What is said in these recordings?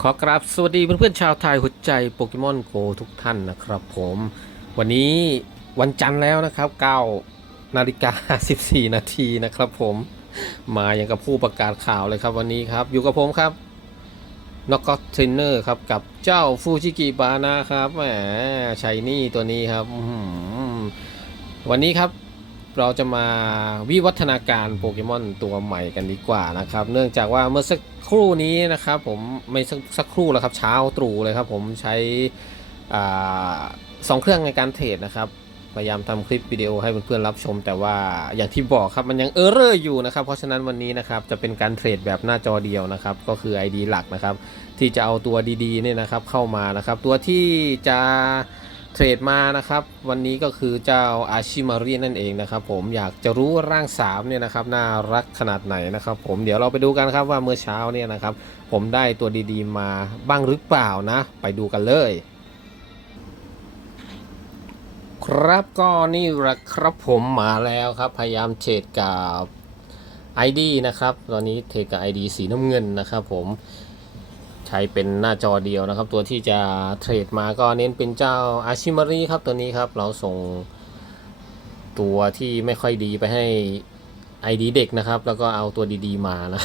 ขอกราบสวัสดีเพื่อนๆชาวไทยหัวใจโปเกมอนโกทุกท่านนะครับผมวันนี้วันจันทร์แล้วนะครับ9นาฬิกา14 นาทีนะครับผมมาอย่างกับผู้ประกาศข่าวเลยครับวันนี้ครับ อยู่กับผมครับน็อกก็เทรนเนอร์ครับกับเจ้าฟูจิกิบานะครับแหมชัยนี่ตัวนี้ครับวันนี้ครับเราจะมาวิวัฒนาการโปเกมอนตัวใหม่กันดีกว่านะครับ เนื่องจากว่าเมื่อสัก ครู่นี้นะครับผมไม่สักสักครู่แล้วครับเช้าตรู่เลยครับผมใช้สองเครื่องในการเทรดนะครับพยายามทำคลิปวิดีโอให้เพื่อนๆรับชม แต่ว่าอย่างที่บอกครับมันยังเออร์เรอร์อยู่นะครับเพราะฉะนั้นวันนี้นะครับจะเป็นการเทรดแบบหน้าจอเดียวนะครับก็คือ ID หลักนะครับที่จะเอาตัวดีๆเนี่ยนะครับเข้ามานะครับตัวที่จะ เทรดมานะครับ วันนี้ก็คือเจ้าอาชิมารีนั่นเองนะครับ ผมอยากจะรู้ว่าร่าง3เนี่ยนะครับน่ารักขนาดไหนนะครับ ผมเดี๋ยวเราไปดูกันครับว่าเมื่อเช้าเนี่ยนะครับ ผมได้ตัวดีๆ มาบ้างหรือเปล่านะ ไปดูกันเลยครับก็นี่แหละครับผมมาแล้วครับ พยายามเทรดกับ ID นะครับ ตอนนี้เทรดกับ ID สีน้ำเงินนะครับ ผม ใช้เป็นหน้าจอเดียวนะครับ ตัวที่จะเทรดมาก็เน้นเป็นเจ้าอาชิมารีครับตัวนี้ครับ เราส่งตัวที่ไม่ค่อยดีไปให้ ID เด็กนะครับ แล้วก็เอาตัวดีๆมานะ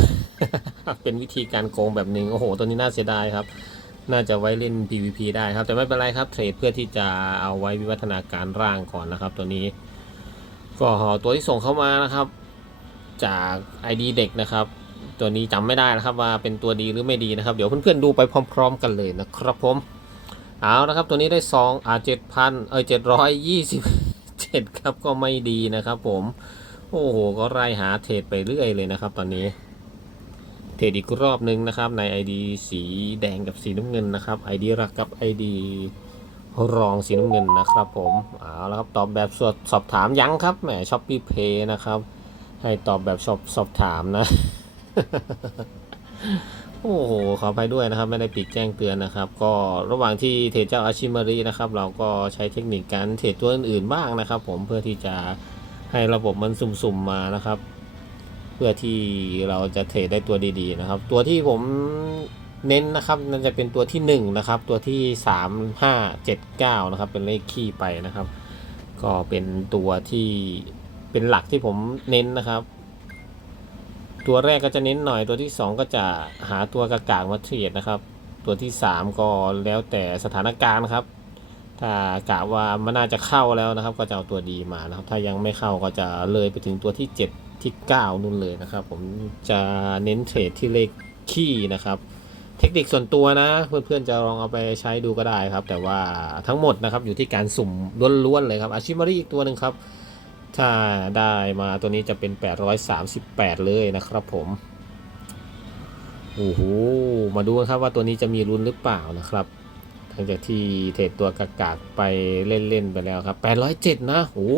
เป็นวิธีการโกงแบบหนึ่งโอ้โห ตัวนี้น่าเสียดายครับ น่าจะไว้เล่น PVP ได้ครับ แต่ไม่เป็นไรครับ เทรดเพื่อที่จะเอาไว้วิวัฒนาการร่างก่อนนะครับ ตัวนี้ ก็ตัวที่ส่งเข้ามานะครับ จาก ID เด็กนะครับ ตัวนี้จำไม่ได้นะครับว่าเป็นตัวดีหรือไม่ดีนะครับ เดี๋ยวเพื่อนๆดูไปพร้อม ๆ กันเลยนะครับผมเอานะครับตัวนี้ได้ซองอ่าเจ็ดพันเออเจ็ดร้อยยี่สิบเจ็ดครับก็ไม่ดีนะครับ ผมโอ้โหก็ไล่หาเทรดไปเรื่อยเลยนะครับ ตอนนี้เทรดอีกรอบนึงนะครับใน ID สีแดงกับสีน้ำเงินนะครับ ID หลักกับ ID รองสีน้ำเงินนะครับ ผมเอาแล้วครับตอบแบบสดสอบถามยังครับแหมช้อปปี้เพย์นะครับให้ตอบแบบสอบสอบถามนะ โอ้โห ขออภัยด้วยนะครับ ไม่ได้ปิดแจ้งเตือนนะครับ ก็ระหว่างที่เทรดเจ้าอาชิมารีนะครับ เราก็ใช้เทคนิคการเทรดตัวอื่นๆบ้างนะครับ ผมเพื่อที่จะให้ระบบมันสุ่มๆมานะครับ เพื่อที่เราจะเทรดได้ตัวดีๆนะครับ ตัวที่ผมเน้นนะครับนั่นจะเป็นตัวที่ 1 นะครับ ตัวที่ 3 5 7 9 นะครับ เป็นเลขคี่ไปนะครับ ก็เป็นตัวที่เป็นหลักที่ผมเน้นนะครับ ตัวแรกก็จะเน้นหน่อยตัวที่ 2 ก็จะหาตัวกากากมาเทรดนะครับ ตัวที่ 3 ก็แล้วแต่สถานการณ์ครับ ถ้ากะว่ามันน่าจะเข้าแล้วนะครับ ก็จะเอาตัวดีมานะครับ ถ้ายังไม่เข้าก็จะเลยไปถึงตัวที่ 7 ที่ 9 นู่นเลยนะครับ ผมจะเน้นเทรดที่เลขขี้นะครับ เทคนิคส่วนตัวนะ เพื่อนๆจะลองเอาไปใช้ดูก็ได้ครับ แต่ว่าทั้งหมดนะครับอยู่ที่การสุ่มล้วนๆเลยครับอาชิมารีอีกตัวหนึ่งครับ ถ้าได้มาตัวนี้จะเป็น 838 เลยนะครับผมโอ้โหมาดูกันครับว่าตัวนี้จะมีรุนหรือเปล่านะครับหลังจากที่เทรดตัวกากๆไปเล่นๆไปแล้วครับ 807 นะโอ้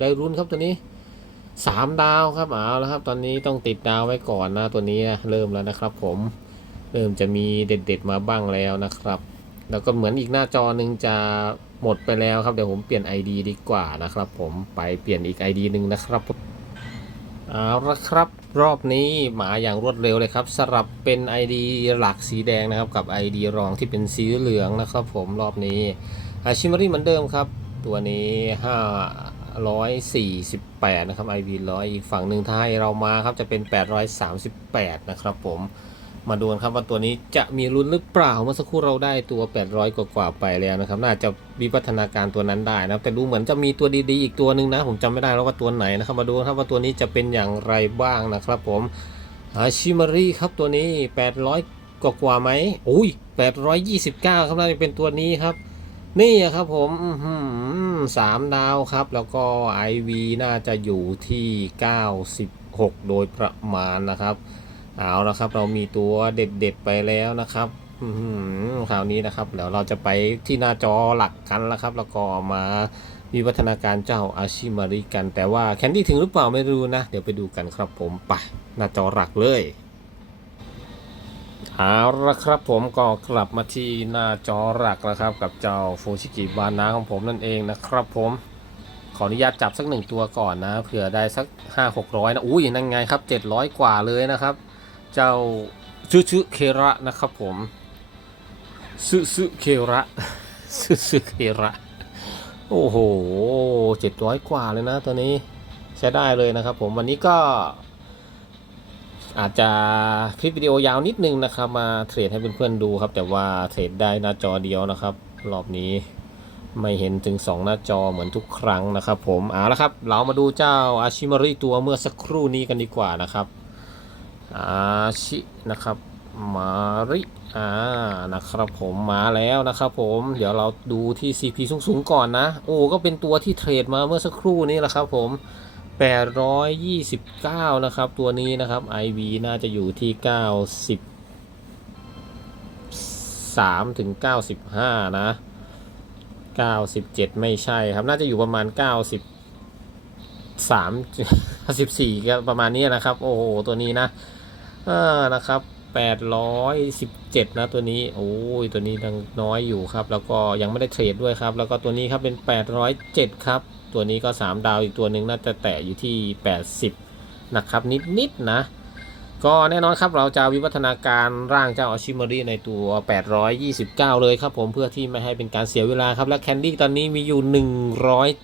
ได้รุนครับตัวนี้3ดาวครับเอาแล้วครับ ตอนนี้ต้องติดดาวไว้ก่อนนะตัวนี้นะเริ่มแล้วนะครับ ผมเริ่มจะมีเด็ด ๆ มาบ้างแล้วนะครับ แล้วก็เหมือนอีกหน้าจอหนึ่งจะหมดไปแล้วครับเดี๋ยวผมเปลี่ยน ID ดีกว่านะครับ ผมไปเปลี่ยนอีก ID หนึ่งนะครับเอาละครับรอบนี้หมาอย่างรวดเร็วเลยครับ สลับเป็น ID หลักสีแดงนะครับ กับ ID รองที่เป็นสีเหลืองนะครับ ผมรอบนี้อาชิมารีเหมือนเดิมครับ ตัวนี้ 548 นะครับ IV ร้อยอีกฝั่งหนึ่งถ้าให้เรามาครับจะเป็น 838 นะครับผม มาดูกันครับว่าตัวนี้จะมีลุ้นหรือเปล่าเมื่อสักครู่เราได้ตัว 800 กว่ากว่าๆไปแล้วนะครับ น่าจะวิวัฒนาการตัวนั้นได้นะครับ แต่ดูเหมือนจะมีตัวดีๆ อีกตัวหนึ่งนะ ผมจำไม่ได้แล้วว่าตัวไหนนะครับ มาดูครับว่าตัวนี้จะเป็นอย่างไรบ้างนะครับ ผมอาชิมารีครับตัวนี้ 800 กว่ากว่าไหมอุ้ย829 ครับน่าจะเป็นตัวนี้ครับ นี่ครับผมสามดาวครับ แล้วก็ IV น่าจะอยู่ที่ 96 โดยประมาณนะครับ เอาละครับ เรามีตัวเด็ดๆไปแล้วนะครับคราวนี้นะครับเดี๋ยวเราจะไปที่หน้าจอหลักกันแล้วครับ แล้วก็มาวิวัฒนาการเจ้าอาชิมาริกัน แต่ว่าแคนดี้ถึงหรือเปล่าไม่รู้นะ เดี๋ยวไปดูกันครับผมไปหน้าจอหลักเลยเอาละครับผมก็กลับมาที่หน้าจอหลักแล้วครับ กับเจ้าฟูชิกิบานาของผมนั่นเองนะครับผมขออนุญาตจับสักหนึ่งตัวก่อนนะเผื่อได้สักห้าหกร้อยนะอุ้ยนั่นไงครับเจ็ดร้อยกว่าเลยนะครับ เจ้าชูชูเคระนะครับผมซึซึเคระซึซึเคระโอ้โหเจ็ดร้อยกว่าเลยนะตัวนี้ใช้ได้เลยนะครับผมวันนี้ก็ อาจจะคลิปวิดีโอยาวนิดนึงนะครับ มาเทรดให้เพื่อนๆดูครับ แต่ว่าเทรดได้หน้าจอเดียวนะครับ รอบนี้ไม่เห็นถึง 2 หน้าจอเหมือนทุกครั้งนะครับ ผมเอาละครับ เรามาดูเจ้าอาชิมาริตัวเมื่อสักครู่นี้กันดีกว่านะครับ อาชินะครับมาริอ่านะครับผมมาแล้วนะครับผมเดี๋ยวเราดูที่ CP สูงๆก่อนนะ โอ้ก็เป็นตัวที่เทรดมาเมื่อสักครู่นี้แหละครับผม829 นะครับ ตัวนี้นะครับ IV น่าจะอยู่ที่ 93 ถึง 95 นะ 97 ไม่ใช่ครับ น่าจะอยู่ประมาณ93 14ก็ประมาณนี้นะครับ โอ้โห ตัวนี้นะ อ่านะครับ817 นะตัวนี้โอ้ยตัวนี้ยังน้อยอยู่ครับ แล้วก็ยังไม่ได้เทรดด้วยครับ แล้วก็ตัวนี้ครับเป็น 807 ครับ ตัวนี้ก็ 3 ดาวอีกตัวหนึ่งน่าจะแตะอยู่ที่ 80 นะครับนิดๆนะ ก็แน่นอนครับเราจะวิวัฒนาการร่างเจ้าอาชิมารีในตัว 829 เลยครับผมเพื่อที่ไม่ให้เป็นการเสียเวลาครับ และแคนดี้ตอนนี้มีอยู่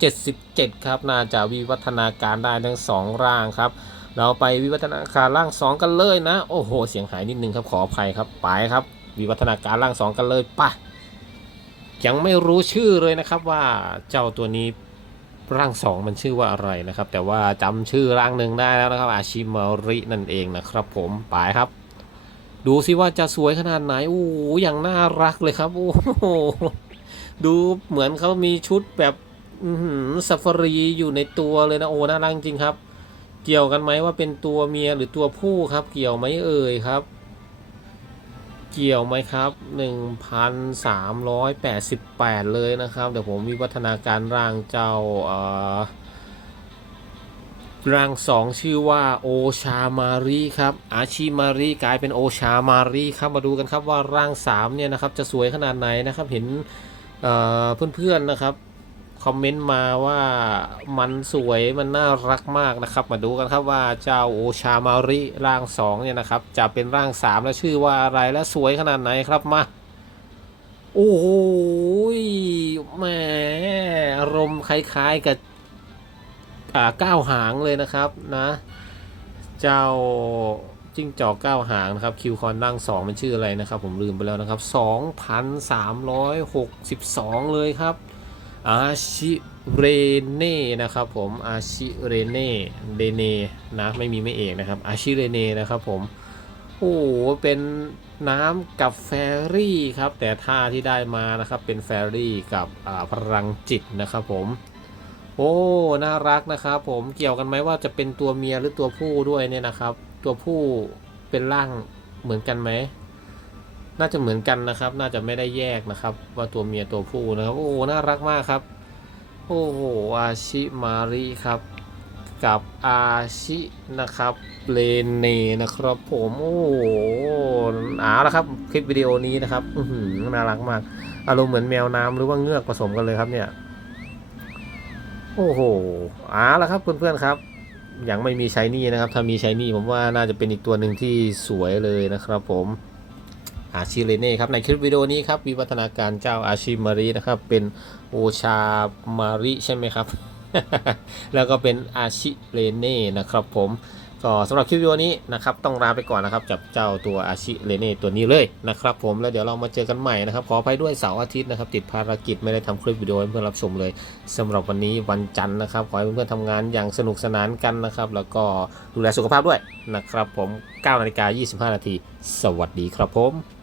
177 ครับ น่าจะวิวัฒนาการได้ทั้ง 2 ร่างครับ เราไปวิวัฒนาการร่าง2กันเลยนะ โอ้โห เสียงหายนิดนึงครับขออภัยครับ ไปครับ วิวัฒนาการร่าง2กันเลยไปยังไม่รู้ชื่อเลยนะครับว่าเจ้าตัวนี้ร่างสองมันชื่อว่าอะไรนะครับ แต่ว่าจำชื่อร่างหนึ่งได้แล้วนะครับอาชิมารินั่นเองนะครับ ผมไปครับ ดูซิว่าจะสวยขนาดไหนโอ้อย่างน่ารักเลยครับโอ้โหดูเหมือนเขามีชุดแบบซัฟารีอยู่ในตัวเลยนะโอ้น่ารักจริงครับ เกี่ยวกันไหมว่าเป็นตัวเมียหรือตัวผู้ครับ เกี่ยวไหมเอ่ยครับ เกี่ยวไหมครับ1,388 เลยนะครับ เดี๋ยวผมวิวัฒนาการร่างเจ้าอ่อร่างสองชื่อว่าโอชามารีครับ อาชิมารีกลายเป็นโอชามารีครับมาดูกันครับว่าร่าง3เนี่ยนะครับจะสวยขนาดไหนนะครับเห็นเอ่อเพื่อนๆนะครับ คอมเมนต์มาว่ามันสวยมันน่ารักมากนะครับ มาดูกันครับว่าเจ้าโอชามาริร่าง2เนี่ยนะครับ จะเป็นร่าง 3 แล้วชื่อว่าอะไรและสวยขนาดไหนครับมา โอ้โหแหมอารมณ์คล้ายๆกับอ่าก้าวหางเลยนะครับนะ เจ้าจิ้งจอกก้าวหางนะครับคิวคอนร่าง2มันชื่ออะไรนะครับ ผมลืมไปแล้วนะครับ 2,362 เลยครับ อาชิเรเน่นะครับผมอาชิเรเน่เดเน่นะไม่มีไม่เอกนะครับอาชิเรเน่นะครับผมโอ้โหเป็นน้ำกับแฟรี่ครับ แต่ท่าที่ได้มานะครับเป็นแฟรี่กับอ่าพลังจิตนะครับผม โอ้น่ารักนะครับผมเกี่ยวกันไหมว่าจะเป็นตัวเมียหรือตัวผู้ด้วยเนี่ยนะครับ ตัวผู้เป็นร่างเหมือนกันไหม น่าจะเหมือนกันนะครับ น่าจะไม่ได้แยกนะครับ ว่าตัวเมียตัวผู้นะครับ โอ้น่ารักมากครับ โอ้โหอาชิมาริครับ กับอาชินะครับเลเนนะครับ ผมโอ้โหอาละครับคลิปวิดีโอนี้นะครับอืน่ารักมาก อารมณ์เหมือนแมวน้ำหรือว่าเงือกผสมกันเลยครับเนี่ย โอ้โหเอาละครับเพื่อนๆครับยังไม่มีใช้นี่นะครับ ถ้ามีใช้นี่ผมว่าน่าจะเป็นอีกตัวหนึ่งที่สวยเลยนะครับ ผม อาชิเรเน่ครับในคลิปวิดีโอนี้ครับวิวัฒนาการเจ้าอาชิมารินะครับเป็นโอชามาริใช่ไหมครับ แล้วก็เป็นอาชิเรเน่นะครับผมก็สำหรับคลิปวิดีโอนี้นะครับต้องลาไปก่อนนะครับกับเจ้าตัวอาชิเรเน่ตัวนี้เลยนะครับผมแล้วเดี๋ยวเรามาเจอกันใหม่นะครับขออภัยด้วยเสาร์อาทิตย์นะครับติดภารกิจไม่ได้ทำคลิปวิดีโอให้เพื่อนรับชมเลยสำหรับวันนี้วันจันทร์นะครับขอให้เพื่อนๆทำงานอย่างสนุกสนานกันนะครับแล้วก็ดูแลสุขภาพด้วยนะครับผม9นาฬิกา25 นาทีสวัสดีครับผม